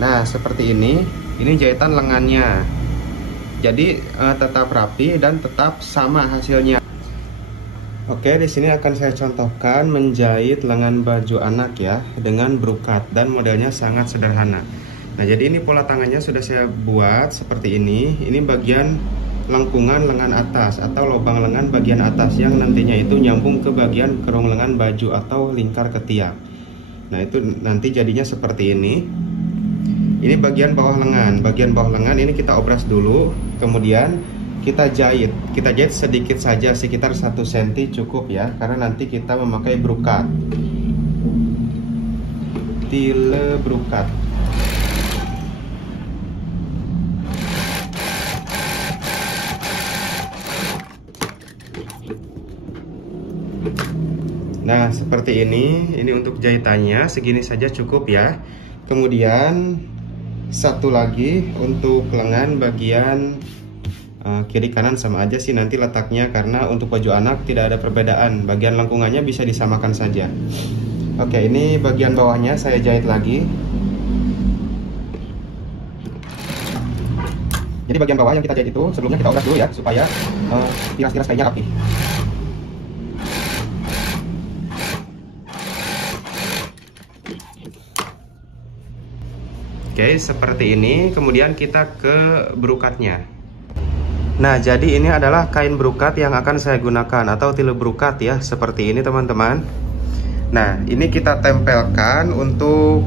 Nah, seperti ini jahitan lengannya. Jadi tetap rapi dan tetap sama hasilnya. Oke, di sini akan saya contohkan menjahit lengan baju anak ya dengan brokat, dan modelnya sangat sederhana. Nah, jadi ini pola tangannya sudah saya buat seperti ini. Ini bagian lengkungan lengan atas atau lubang lengan bagian atas yang nantinya itu nyambung ke bagian kerung lengan baju atau lingkar ketiak. Nah, itu nanti jadinya seperti ini. Ini bagian bawah lengan. Bagian bawah lengan ini kita obras dulu, kemudian kita jahit sedikit saja, sekitar 1 cm cukup ya, karena nanti kita memakai brokat, tile brokat. Nah, seperti ini untuk jahitannya segini saja cukup ya. Kemudian satu lagi untuk lengan bagian kiri kanan sama aja sih nanti letaknya, karena untuk baju anak tidak ada perbedaan, bagian lengkungannya bisa disamakan saja. Oke, ini bagian bawahnya saya jahit lagi. Jadi bagian bawah yang kita jahit itu sebelumnya kita obras dulu ya, supaya tiras-tiras kainnya rapi. Oke, seperti ini. Kemudian kita ke brokatnya. Nah, jadi ini adalah kain brokat yang akan saya gunakan atau tile brokat ya, seperti ini teman-teman. Nah, ini kita tempelkan untuk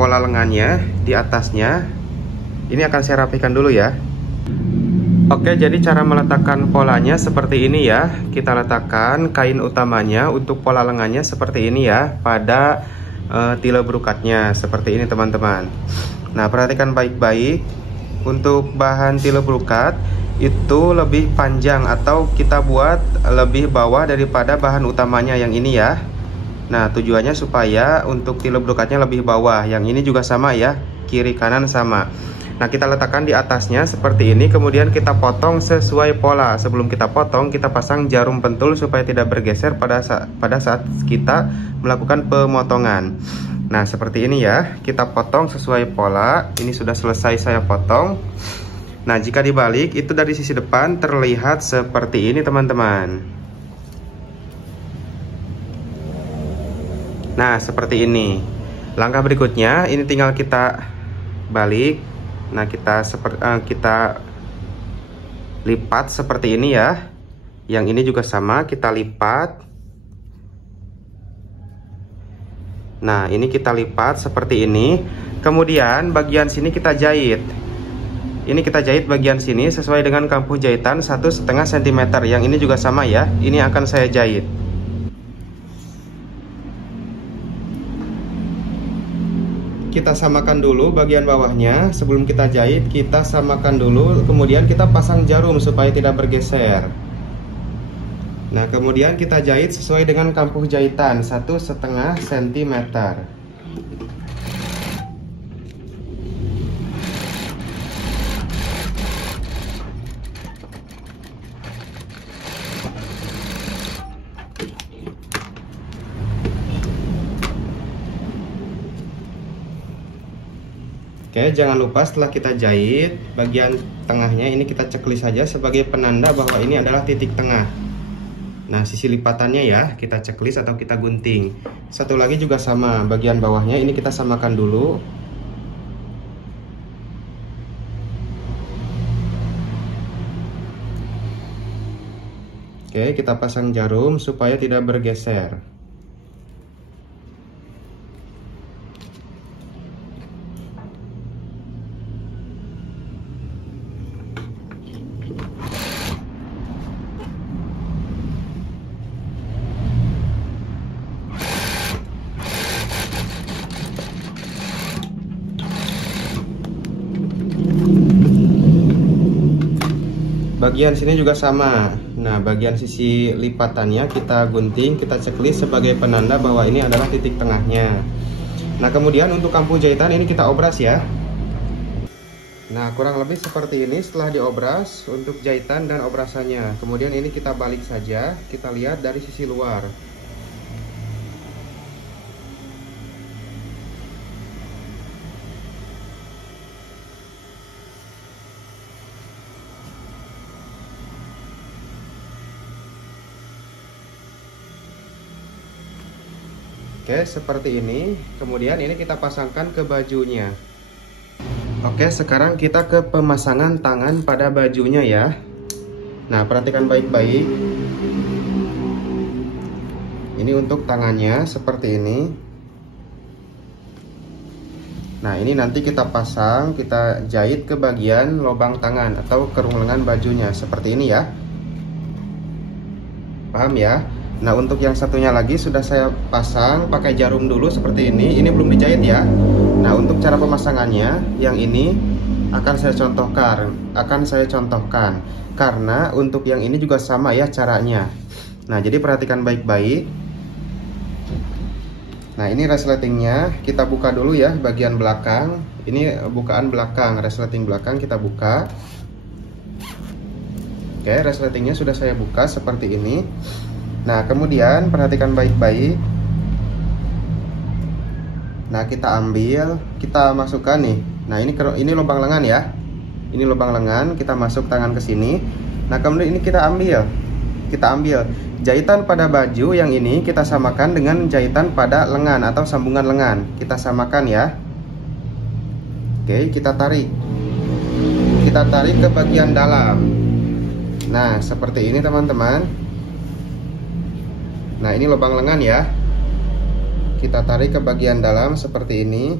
pola lengannya di atasnya. Ini akan saya rapikan dulu ya. Oke, jadi cara meletakkan polanya seperti ini ya. Kita letakkan kain utamanya untuk pola lengannya seperti ini ya, pada tile brokatnya seperti ini teman-teman. Nah, perhatikan baik-baik. Untuk bahan tile brokat itu lebih panjang atau kita buat lebih bawah daripada bahan utamanya yang ini ya. Nah, tujuannya supaya untuk tile brokatnya lebih bawah. Yang ini juga sama ya, kiri kanan sama. Nah, kita letakkan di atasnya seperti ini, kemudian kita potong sesuai pola. Sebelum kita potong, kita pasang jarum pentul supaya tidak bergeser pada saat kita melakukan pemotongan. Nah, seperti ini ya, kita potong sesuai pola. Ini sudah selesai saya potong. Nah, jika dibalik itu dari sisi depan terlihat seperti ini teman-teman. Nah, seperti ini. Langkah berikutnya ini tinggal kita balik. Nah, kita lipat seperti ini ya. Yang ini juga sama, kita lipat. Nah, ini kita lipat seperti ini. Kemudian bagian sini kita jahit. Ini kita jahit bagian sini sesuai dengan kampuh jahitan 1,5 cm. Yang ini juga sama ya. Ini akan saya jahit. Kita samakan dulu bagian bawahnya. Sebelum kita jahit, kita samakan dulu. Kemudian kita pasang jarum supaya tidak bergeser. Nah, kemudian kita jahit sesuai dengan kampuh jahitan 1,5 cm. Oke, jangan lupa setelah kita jahit bagian tengahnya ini kita ceklis saja sebagai penanda bahwa ini adalah titik tengah. Nah, sisi lipatannya ya kita ceklis atau kita gunting. Satu lagi juga sama, bagian bawahnya ini kita samakan dulu. Oke, kita pasang jarum supaya tidak bergeser. Bagian sini juga sama. Nah, bagian sisi lipatannya kita gunting, kita ceklis sebagai penanda bahwa ini adalah titik tengahnya. Nah, kemudian untuk kampuh jahitan ini kita obras ya. Nah, kurang lebih seperti ini setelah diobras untuk jahitan dan obrasannya. Kemudian ini kita balik saja, kita lihat dari sisi luar. Oke, seperti ini. Kemudian ini kita pasangkan ke bajunya. Oke, sekarang kita ke pemasangan tangan pada bajunya ya. Nah, perhatikan baik-baik. Ini untuk tangannya seperti ini. Nah, ini nanti kita pasang, kita jahit ke bagian lubang tangan atau kerung lengan bajunya seperti ini ya. Paham ya? Nah, untuk yang satunya lagi sudah saya pasang pakai jarum dulu seperti ini. Ini belum dijahit ya. Nah, untuk cara pemasangannya yang ini akan saya contohkan. Karena untuk yang ini juga sama ya caranya. Nah, jadi perhatikan baik-baik. Nah, ini resletingnya kita buka dulu ya bagian belakang. Ini bukaan belakang, resleting belakang kita buka. Oke, resletingnya sudah saya buka seperti ini. Nah, kemudian perhatikan baik-baik. Nah, kita ambil, kita masukkan nih. Nah, ini lubang lengan ya. Ini lubang lengan, kita masuk tangan ke sini. Nah, kemudian ini kita ambil jahitan pada baju yang ini kita samakan dengan jahitan pada lengan atau sambungan lengan. Kita samakan ya. Oke, kita tarik. Kita tarik ke bagian dalam. Nah, seperti ini teman-teman. Nah, ini lubang lengan ya. Kita tarik ke bagian dalam seperti ini.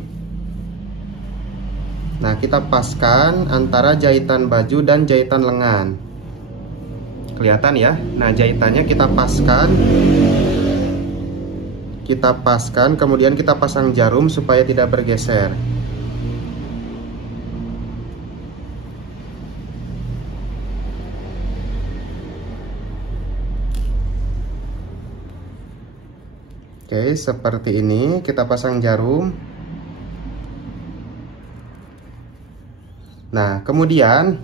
Nah, kita paskan antara jahitan baju dan jahitan lengan. Kelihatan ya. Nah, jahitannya kita paskan, kemudian kita pasang jarum supaya tidak bergeser. Oke, seperti ini kita pasang jarum. Nah, kemudian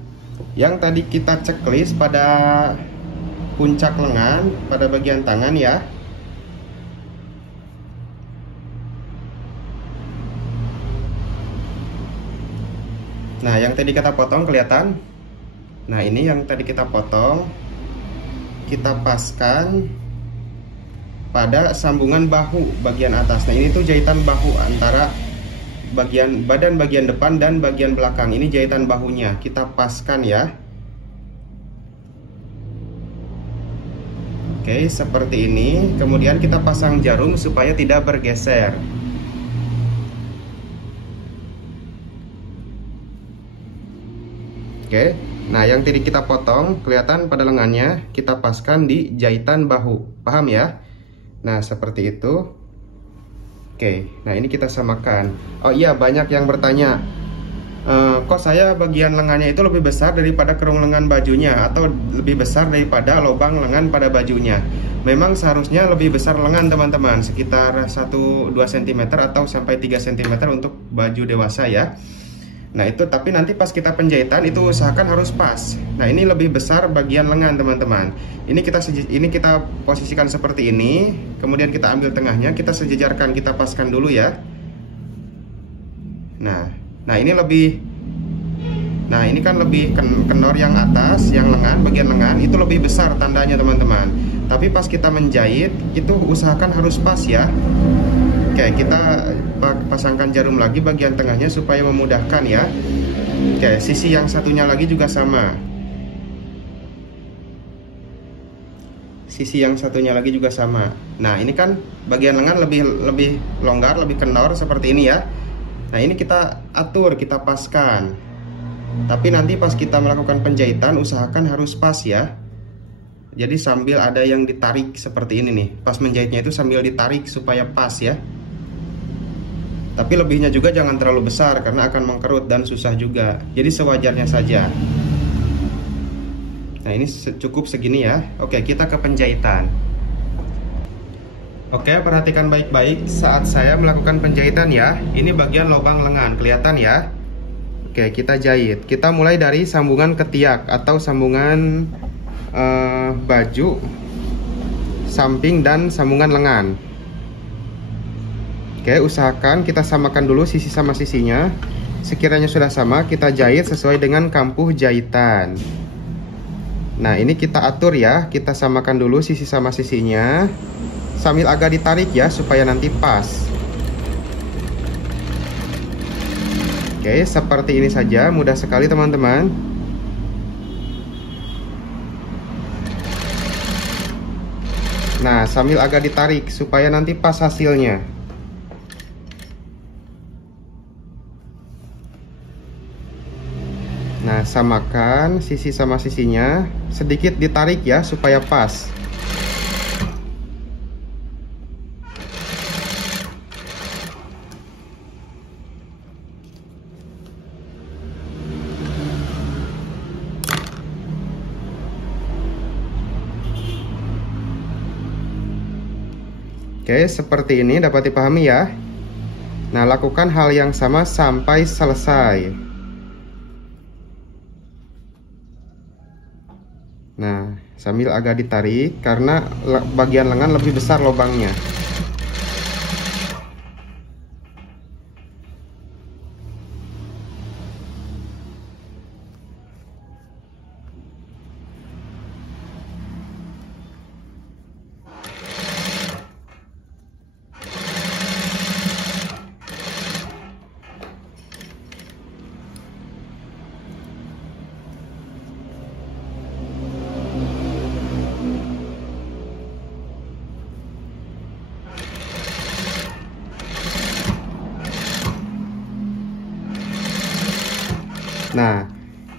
yang tadi kita checklist pada puncak lengan, pada bagian tangan ya. Nah, yang tadi kita potong kelihatan. Nah, ini yang tadi kita potong, kita paskan pada sambungan bahu bagian atas. Nah, ini tuh jahitan bahu antara bagian badan bagian depan dan bagian belakang. Ini jahitan bahunya, kita paskan ya. Oke, seperti ini. Kemudian kita pasang jarum supaya tidak bergeser. Oke, nah yang tadi kita potong kelihatan pada lengannya, kita paskan di jahitan bahu. Paham ya? Nah, seperti itu. Oke, nah ini kita samakan. Oh iya, banyak yang bertanya, kok saya bagian lengannya itu lebih besar daripada kerung lengan bajunya, atau lebih besar daripada lubang lengan pada bajunya. Memang seharusnya lebih besar lengan teman-teman, sekitar 1-2 cm atau sampai 3 cm untuk baju dewasa ya. Nah itu, tapi nanti pas kita penjahitan itu usahakan harus pas. Nah, ini lebih besar bagian lengan teman-teman. Ini kita posisikan seperti ini. Kemudian kita ambil tengahnya, kita sejajarkan, kita paskan dulu ya. Nah ini lebih. Nah, ini kan lebih kenor yang atas, yang lengan, bagian lengan itu lebih besar tandanya teman-teman. Tapi pas kita menjahit itu usahakan harus pas ya. Oke, kita pasangkan jarum lagi bagian tengahnya supaya memudahkan ya. Oke, sisi yang satunya lagi juga sama. Sisi yang satunya lagi juga sama. Nah, ini kan bagian lengan lebih longgar, lebih kendor seperti ini ya. Nah, ini kita atur, kita paskan. Tapi nanti pas kita melakukan penjahitan usahakan harus pas ya. Jadi sambil ada yang ditarik seperti ini nih. Pas menjahitnya itu sambil ditarik supaya pas ya. Tapi lebihnya juga jangan terlalu besar karena akan mengkerut dan susah juga. Jadi sewajarnya saja. Nah, ini cukup segini ya. Oke, kita ke penjahitan. Oke, perhatikan baik-baik saat saya melakukan penjahitan ya. Ini bagian lubang lengan, kelihatan ya. Oke, kita jahit. Kita mulai dari sambungan ketiak atau sambungan baju, samping dan sambungan lengan. Oke, usahakan kita samakan dulu sisi sama sisinya. Sekiranya sudah sama, kita jahit sesuai dengan kampuh jahitan. Nah, ini kita atur ya. Kita samakan dulu sisi sama sisinya. sambil agak ditarik ya supaya nanti pas. Oke, seperti ini saja, mudah sekali teman-teman. Nah, sambil agak ditarik supaya nanti pas hasilnya. Nah, samakan sisi sama sisinya, sedikit ditarik ya supaya pas. Oke, seperti ini dapat dipahami ya. Nah, lakukan hal yang sama sampai selesai. Nah, sambil agak ditarik karena bagian lengan lebih besar lubangnya. Nah,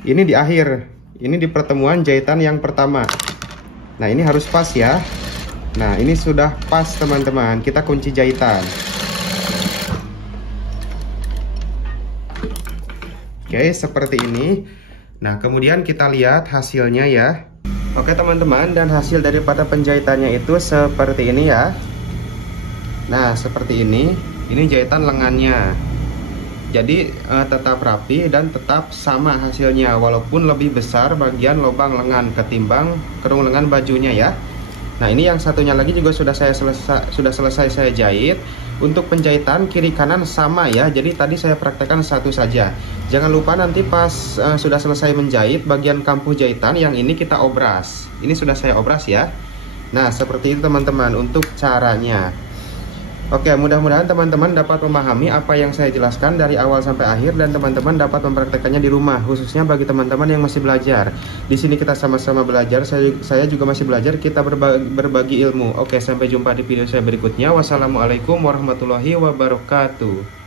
ini di akhir, ini di pertemuan jahitan yang pertama. Nah, ini harus pas ya. Nah, ini sudah pas teman-teman. Kita kunci jahitan. Oke, seperti ini. Nah, kemudian kita lihat hasilnya ya. Oke teman-teman, dan hasil daripada penjahitannya itu seperti ini ya. Nah, seperti ini. Ini jahitan lengannya. Jadi tetap rapi dan tetap sama hasilnya, walaupun lebih besar bagian lubang lengan ketimbang kerung lengan bajunya ya. Nah, ini yang satunya lagi juga sudah selesai saya jahit. Untuk penjahitan kiri kanan sama ya. Jadi tadi saya praktekkan satu saja. Jangan lupa nanti pas sudah selesai menjahit bagian kampuh jahitan yang ini kita obras. Ini sudah saya obras ya. Nah, seperti itu teman-teman untuk caranya. Oke, mudah-mudahan teman-teman dapat memahami apa yang saya jelaskan dari awal sampai akhir dan teman-teman dapat mempraktekannya di rumah, khususnya bagi teman-teman yang masih belajar. Di sini kita sama-sama belajar, saya juga masih belajar, kita berbagi ilmu. Oke, sampai jumpa di video saya berikutnya. Wassalamualaikum warahmatullahi wabarakatuh.